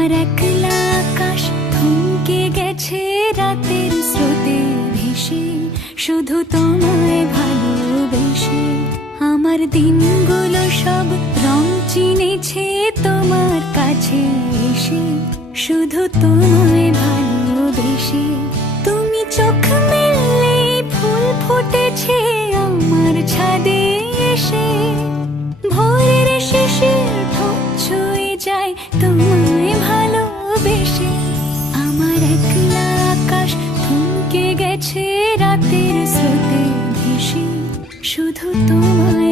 আমার একলা আকাশ থমকে গেছে রাতের স্রোতে ভেসে, শুধু তোমায় ভালোবেসে। আমার দিনগুলো সব রং চিনেছে তোমার কাছে এসে, শুধু তোমায় ভালোবেসে। তুমি চোখ মেললে ফুল ফুটেছে আমার ছাদে এসে, ভোরের শিশির ঠোঁট ছুঁয়ে যায় তোমায় ভালোবেসে। আমার একলা আকাশ থমকে গেছে রাতের স্রোতে ভেসে, শুধু তোমায়